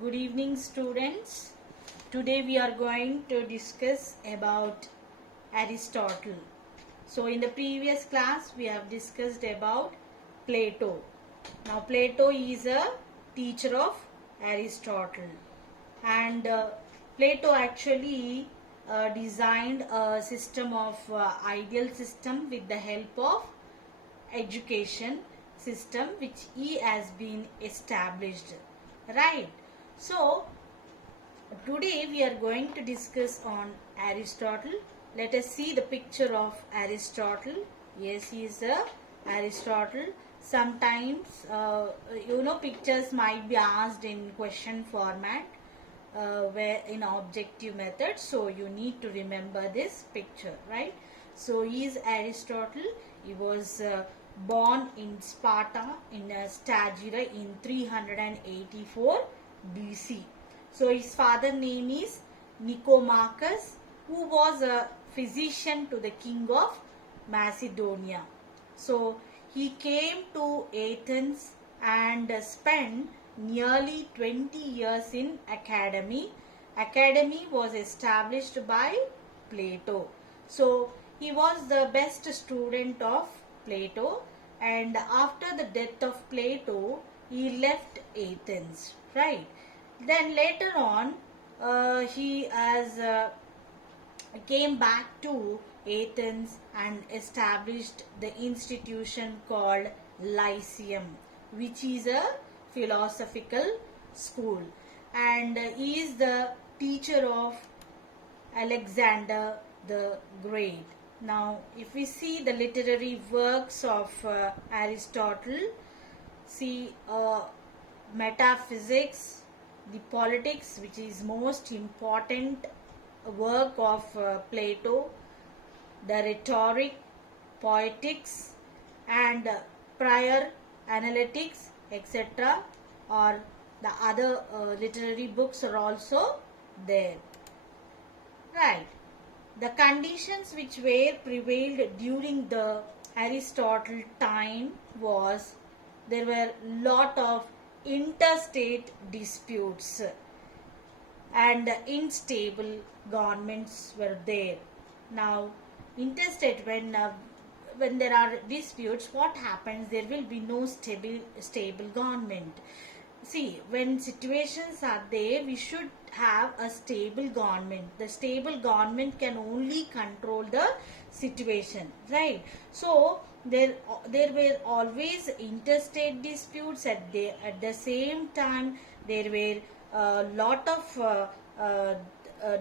Good evening, students. Today we are going to discuss about Aristotle. So in the previous class we have discussed about Plato. Now Plato is a teacher of Aristotle, and Plato actually designed a system of ideal system with the help of education system which he has been established, right? So today we are going to discuss on Aristotle. Let us see the picture of Aristotle. Yes, he is a Aristotle. Sometimes pictures might be asked in question format, where in objective method, so you need to remember this picture, right? So he is Aristotle. He was born in Sparta in Stagira in 384 BC. So his father name is Nicomachus, who was a physician to the king of Macedonia. So he came to Athens and spent nearly 20 years in academy. Academy was established by Plato. So he was the best student of Plato, and after the death of Plato he left Athens, right? Then later on he has came back to Athens and established the institution called Lyceum, which is a philosophical school, and he is the teacher of Alexander the Great. Now, if we see the literary works of Aristotle, see metaphysics, the politics, which is most important work of Plato, the rhetoric, poetics, and prior analytics, etc., or the other literary books are also there, right? The conditions which were prevailed during the Aristotle time was there were lot of interstate disputes and unstable governments were there. Now, interstate, when there are disputes, what happens? There will be no stable government. See, when situations are there, we should have a stable government. The stable government can only control the situation, right? So there were always interstate disputes. At the same time, there were a lot of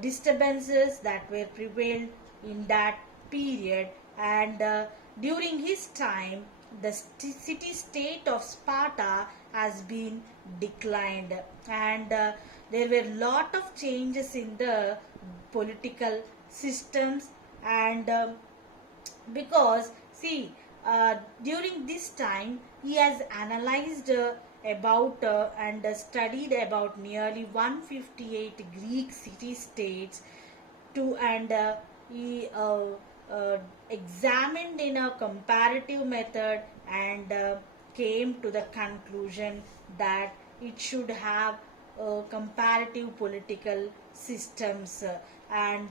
disturbances that were prevailed in that period, and during his time the city state of Sparta has been declined, and there were lot of changes in the political systems, and because see, during this time he has analyzed about and studied about nearly 158 Greek city states to, and he examined in a comparative method, and came to the conclusion that it should have comparative political systems, and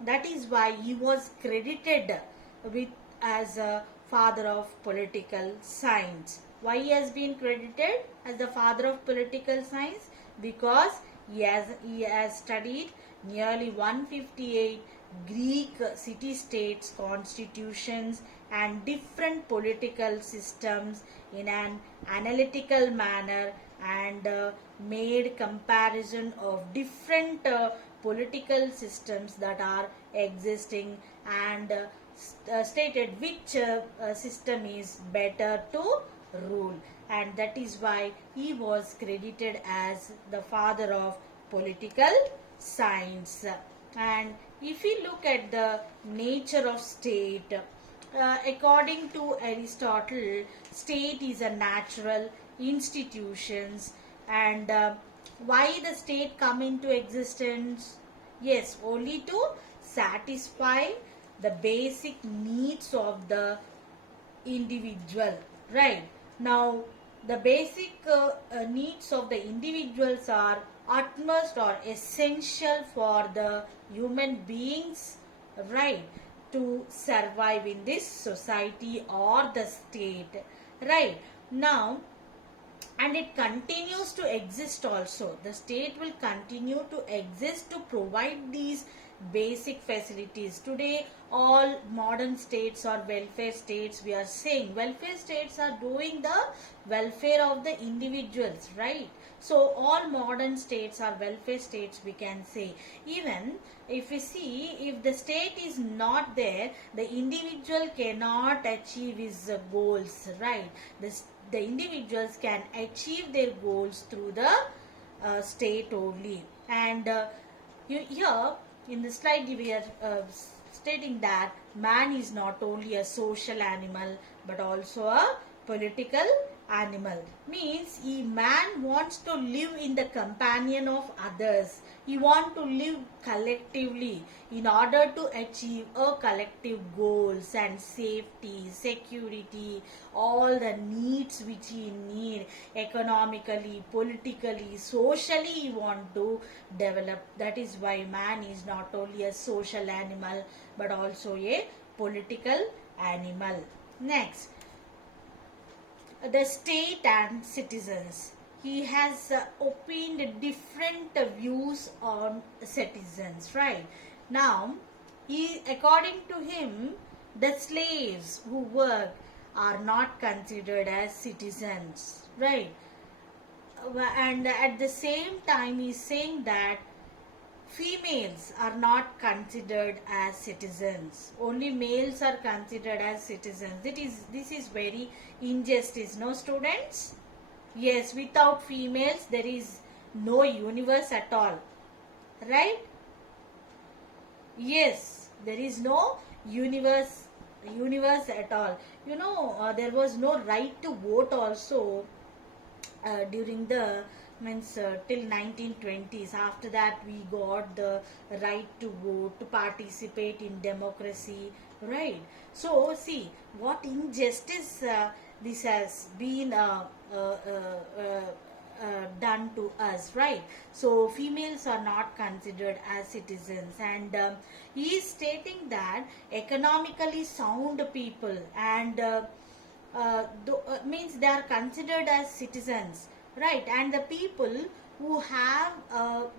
that is why he was credited with as a father of political science. Why he has been credited as the father of political science? Because he has studied nearly 158 Greek city-states constitutions and different political systems in an analytical manner, and made comparison of different political systems that are existing, and stated which system is better to rule, and that is why he was credited as the father of political science. And if we look at the nature of state, according to Aristotle, state is a natural institutions, and why the state come into existence? Yes, only to satisfy the basic needs of the individual, right? Now, the basic needs of the individuals are utmost or essential for the human beings, right, to survive in this society or the state, right. Now, and it continues to exist also. The state will continue to exist to provide these basic facilities. Today, all modern states or welfare states, we are saying welfare states are doing the welfare of the individuals, right? So, all modern states are welfare states, we can say. Even if we see, if the state is not there, the individual cannot achieve his goals, right? The individuals can achieve their goals through the state only. And here in the slide we are stating that man is not only a social animal but also a political animal. Means man wants to live in the companion of others. He wants to live collectively in order to achieve a collective goals and safety, security, all the needs which he need economically, politically, socially he want to develop. That is why man is not only a social animal but also a political animal. Next, the state and citizens. He has opined different views on citizens, right? Now, according to him, the slaves who work are not considered as citizens, right? And at the same time, he's saying that females are not considered as citizens. Only males are considered as citizens. This is very injustice, no students? Yes, without females there is no universe at all, right? Yes, there is no universe at all. There was no right to vote also during the till 1920s. After that we got the right to vote, to participate in democracy, right? So see what injustice this has been done to us, right? So females are not considered as citizens, and he is stating that economically sound people and means they are considered as citizens, right? And the people who have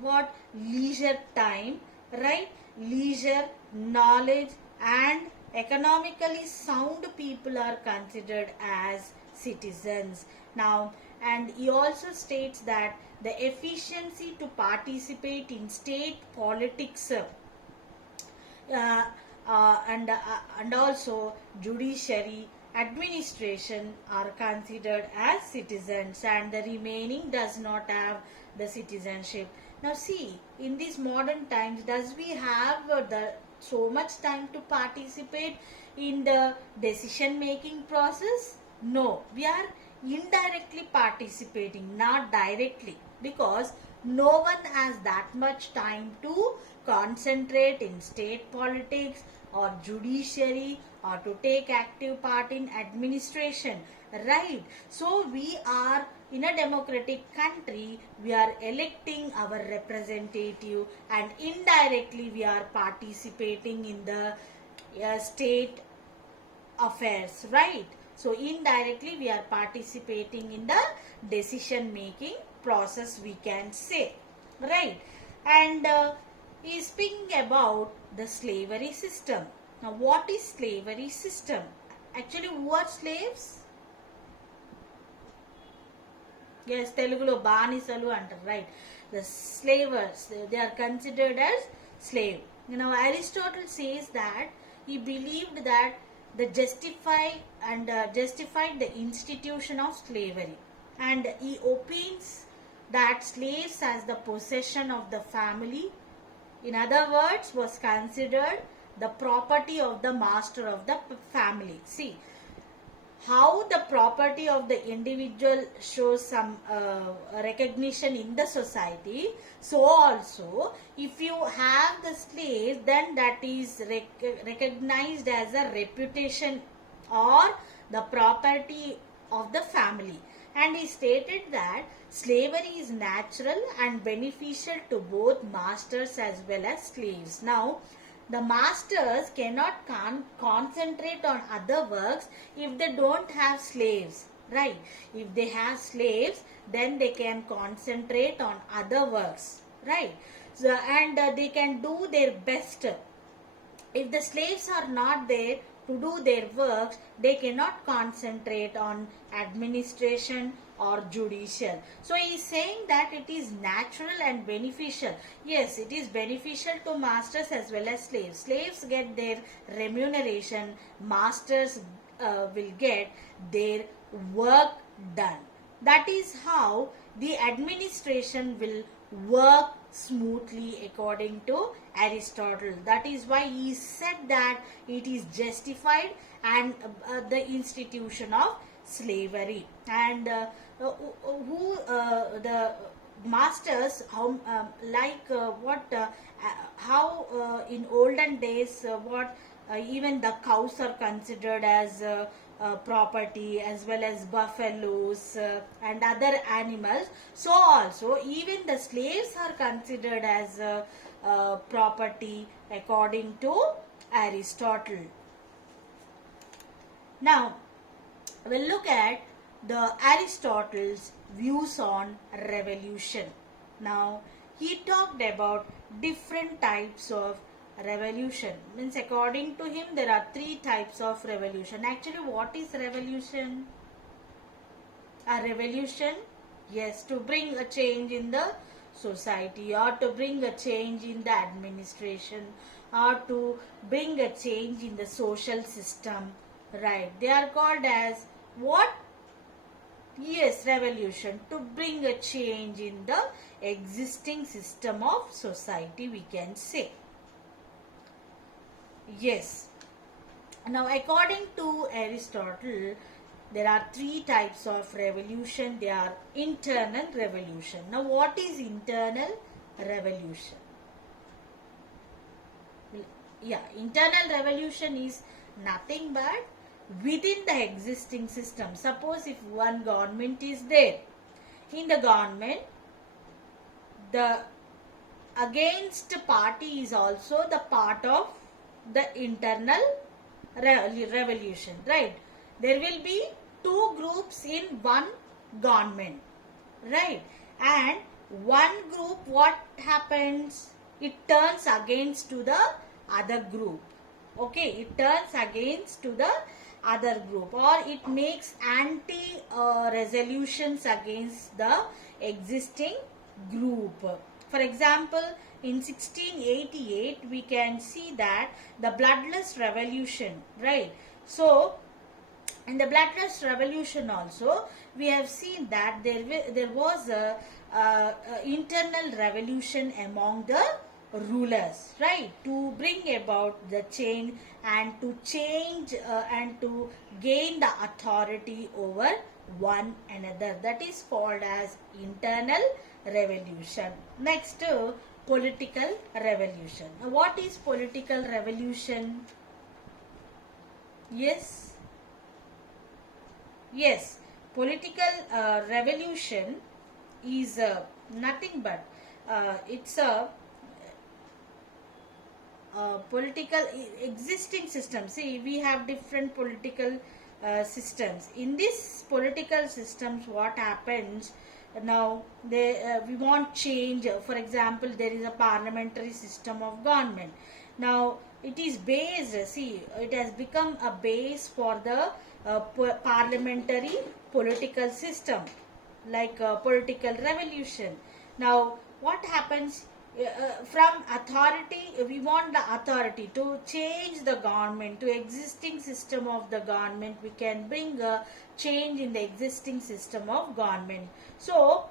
what leisure time, right, leisure, knowledge, and economically sound people are considered as citizens. Now, and he also states that the efficiency to participate in state politics and also judiciary, administration are considered as citizens, and the remaining does not have the citizenship. Now see, in these modern times, does we have the so much time to participate in the decision making process? No, we are indirectly participating, not directly, because no one has that much time to concentrate in state politics or judiciary or to take active part in administration, right? So we are in a democratic country, we are electing our representative, and indirectly we are participating in the state affairs, right? So indirectly we are participating in the decision making process, we can say, right? And he is speaking about the slavery system. Now what is slavery system? Actually, who are slaves? Yes, Telugulo బానిసలు అంటారు, right? The slavers, they are considered as slave. Aristotle says that he believed that justified the institution of slavery, and he opines that slaves as the possession of the family, in other words, was considered the property of the master of the family. See how the property of the individual shows some recognition in the society. So also, if you have the slaves, then that is recognized as a reputation or the property of the family. and he stated that slavery is natural and beneficial to both masters as well as slaves. Now, the masters cannot concentrate on other works if they don't have slaves, right? If they have slaves, then they can concentrate on other works, right? So, and they can do their best. If the slaves are not there to do their works, they cannot concentrate on administration or judicial. So he is saying that it is natural and beneficial. Yes, it is beneficial to masters as well as slaves. Slaves get their remuneration, masters will get their work done. That is how the administration will work smoothly according to Aristotle. That is why he said that it is justified and the institution of slavery. And the masters, how in olden days what even the cows are considered as property, as well as buffaloes and other animals. So also even the slaves are considered as property according to Aristotle. Now we'll look at the Aristotle's views on revolution. Now he talked about different types of revolution. Means according to him there are three types of revolution. Actually, what is revolution? A revolution, yes, to bring a change in the society, or to bring a change in the administration, or to bring a change in the social system, right? They are called as what? Yes, revolution, to bring a change in the existing system of society, we can say. Yes. Now, according to Aristotle, there are three types of revolution. They are internal revolution. Now, what is internal revolution? Yeah, internal revolution is nothing but within the existing system. Suppose if one government is there, in the government, the against party is also the part of the internal revolution, right? There will be two groups in one government, right? And one group, what happens? It turns against to the other group. Okay, it turns against to the other group, or it makes anti resolutions against the existing group. For example, in 1688 we can see that the bloodless revolution, right? So in the bloodless revolution also we have seen that there was a internal revolution among the rulers, right, to bring about the change and to change and to gain the authority over one another. That is called as internal revolution. Next, political revolution. Now, what is political revolution? Yes, political revolution is nothing but it's a political existing system. See, we have different political systems. In this political systems, what happens now? We want change. For example, there is a parliamentary system of government. Now it is based. See, it has become a base for the parliamentary political system, like political revolution. Now what happens? From authority, we want the authority to change the government to existing system of the government. We can bring a change in the existing system of government. So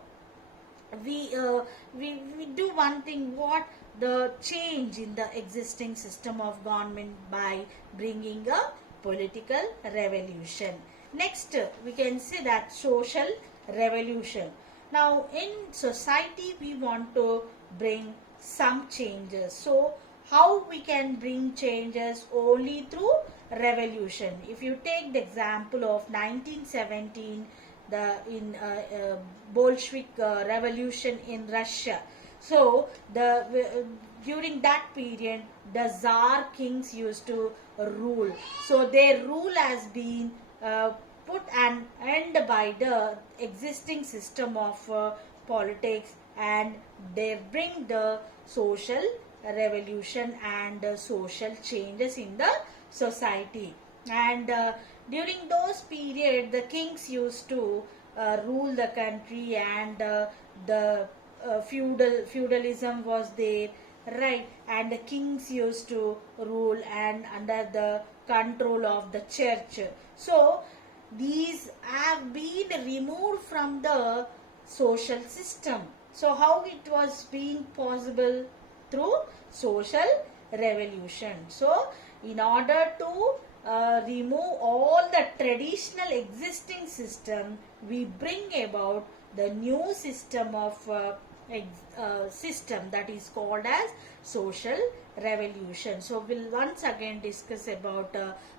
we do one thing, what? The change in the existing system of government by bringing a political revolution. Next, we can say that social revolution. Now in society we want to bring some changes. So how we can bring changes? Only through revolution. If you take the example of 1917 the in Bolshevik revolution in Russia. So during that period, the Tsar kings used to rule. So their rule has been put an end by the existing system of politics, and they bring the social revolution and social changes in the society. And during those periods, the kings used to rule the country, and the feudalism was there, right? And the kings used to rule and under the control of the church. So these have been removed from the social system. So how it was being possible? Through social revolution. So in order to remove all the traditional existing system, we bring about the new system of system that is called as social revolution. So we'll once again discuss about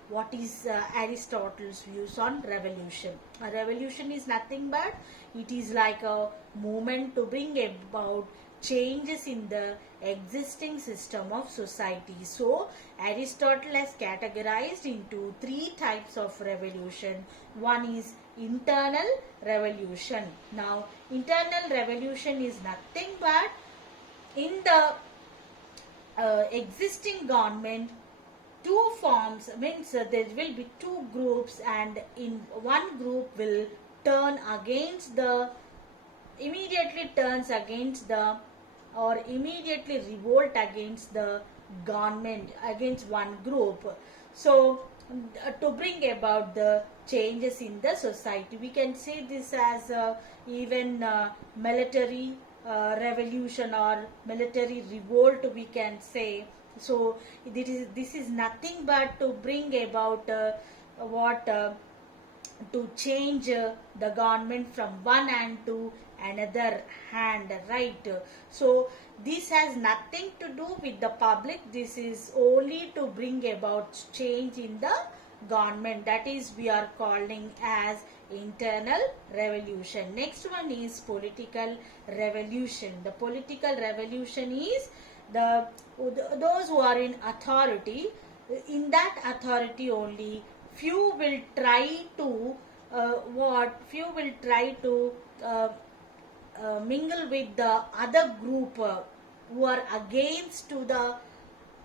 what is Aristotle's views on revolution. A revolution is nothing but it is like a movement to bring about changes in the existing system of society. So Aristotle has categorized into three types of revolution. One is internal revolution. Now internal revolution is nothing but in the existing government, two forms, means there will be two groups, and in one group will turn against the immediately turns against the or immediately revolt against the government, against one group. So to bring about the changes in the society, we can say this as even military revolution or military revolt, we can say. So this is nothing but to bring about what to change the government from one hand to another hand, right? So this has nothing to do with the public. This is only to bring about change in the government. That is, we are calling as internal revolution. Next one is political revolution. The political revolution is those who are in authority. In that authority only, few will try to mingle with the other group who are against to the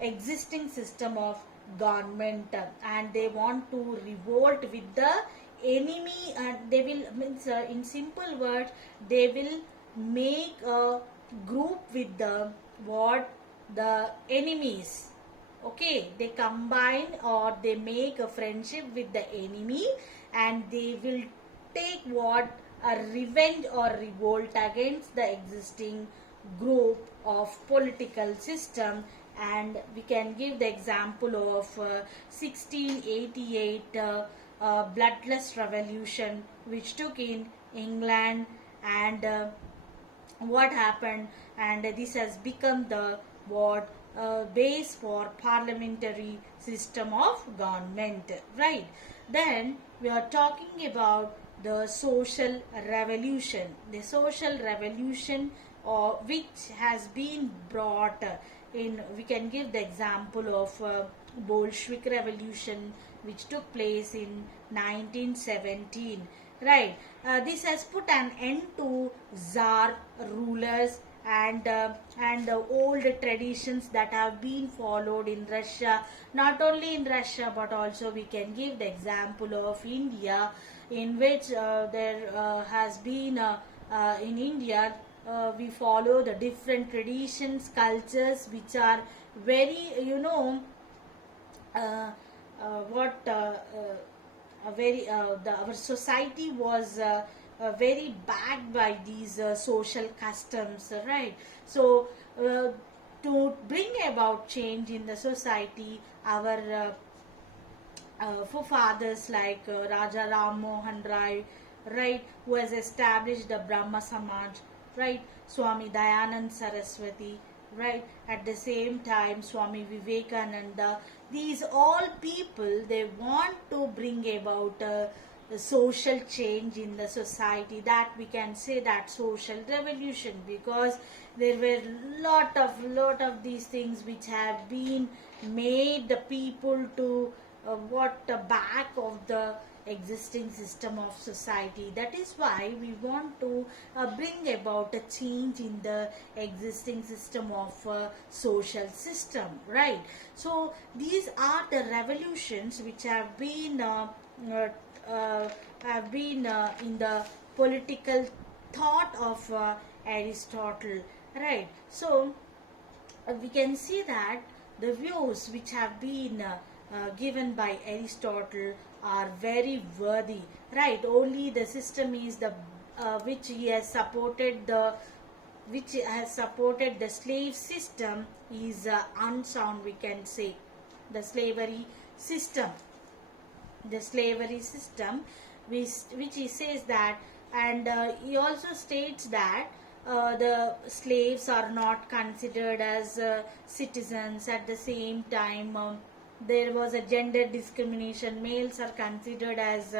existing system of government, and they want to revolt with the enemy, and they will, means in simple words, they will make a group with the enemies. Okay, they combine or they make a friendship with the enemy, and they will take a revenge or revolt against the existing group of political system. And we can give the example of 1688 bloodless revolution which took in England, and what happened, and this has become the base for parliamentary system of government, right? Then we are talking about the social revolution. The social revolution which has been brought in, we can give the example of Bolshevik revolution which took place in 1917, right? This has put an end to Tsar rulers and the old traditions that have been followed in Russia. Not only in Russia, but also we can give the example of India, in which there has been in India we follow the different traditions, cultures which are very, what very our society was very backed by these social customs, right? So to bring about change in the society, our forefathers like Raja Ram Mohan Rai, right, who has established the Brahma Samaj, right? Swami Dayanand Saraswati, right? At the same time, Swami Vivekananda. These all people, they want to bring about social change in the society, that we can say that social revolution, because there were lot of these things which have been made the people to what the back of the existing system of society. That is why we want to bring about a change in the existing system of social system, right? So these are the revolutions which uh, have been in the political thought of Aristotle, right? So we can see that the views which have been given by Aristotle are very worthy, right? Only the system is the which he has supported the slave system is unsound, we can say. The slavery system, which he says that, and he also states that the slaves are not considered as citizens. At the same time, there was a gender discrimination. Males are considered as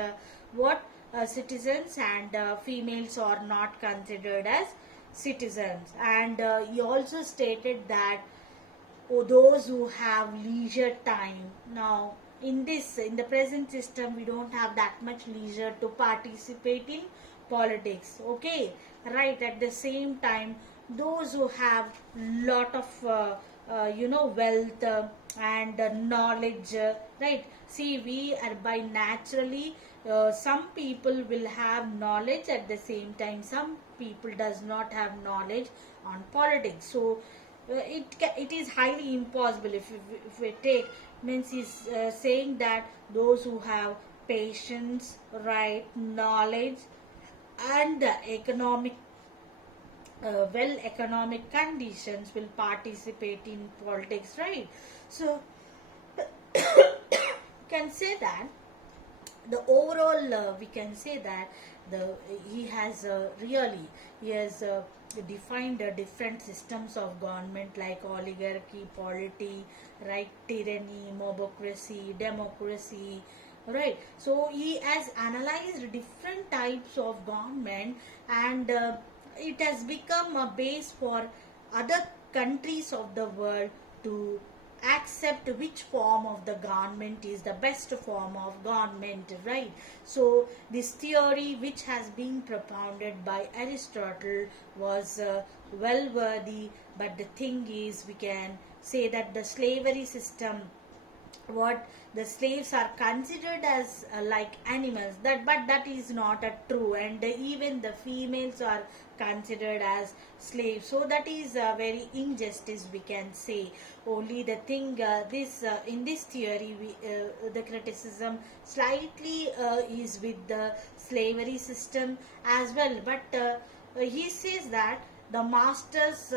citizens, and females are not considered as citizens. And he also stated that those who have leisure time. Now in the present system, we don't have that much leisure to participate in politics, okay, right? At the same time, those who have lot of wealth and knowledge, right? See, we are by naturally, some people will have knowledge, at the same time some people does not have knowledge on politics. So it is highly impossible. If we take, means he's saying that those who have patience, right, knowledge, and the economic conditions will participate in politics, right? So can say that the overall, we can say that the he has defined different systems of government, like oligarchy, polity, right, tyranny, mobocracy, democracy, right? So he has analyzed different types of government, and it has become a base for other countries of the world to accept which form of the government is the best form of government, right? So this theory, which has been propounded by Aristotle, was well worthy. But the thing is, we can say that the slavery system, what the slaves are considered as like animals, but that is not a true. And even the females are considered as slaves, so that is a very injustice, we can say. Only the thing, this in this theory, the criticism slightly is with the slavery system as well. But he says that the masters,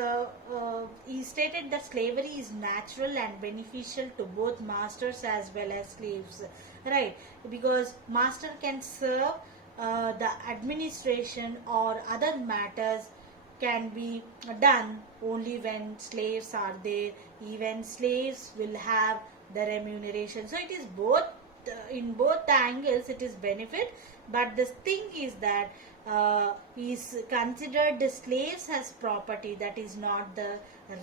he stated that slavery is natural and beneficial to both masters as well as slaves, right? Because master can serve the administration or other matters can be done only when slaves are there. Even slaves will have the remuneration. So it is both, in both angles it is benefit. But the thing is that is considered the slaves as property. That is not the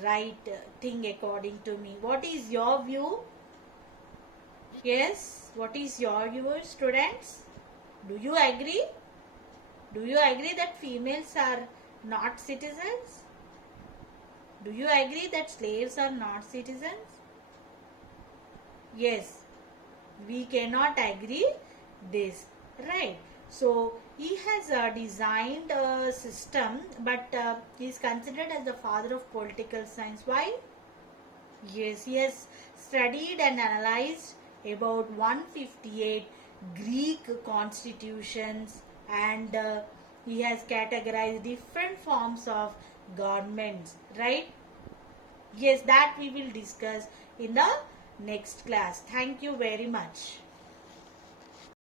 right thing according to me. What is your view? Yes, what is your view, students? Do you agree? Do you agree that females are not citizens? Do you agree that slaves are not citizens? Yes, we cannot agree this, right? So he has designed a system, but he is considered as the father of political science. Why? Yes, he has studied and analyzed about 158 Greek constitutions, and he has categorized different forms of governments, right? Yes, that we will discuss in the next class. Thank you very much.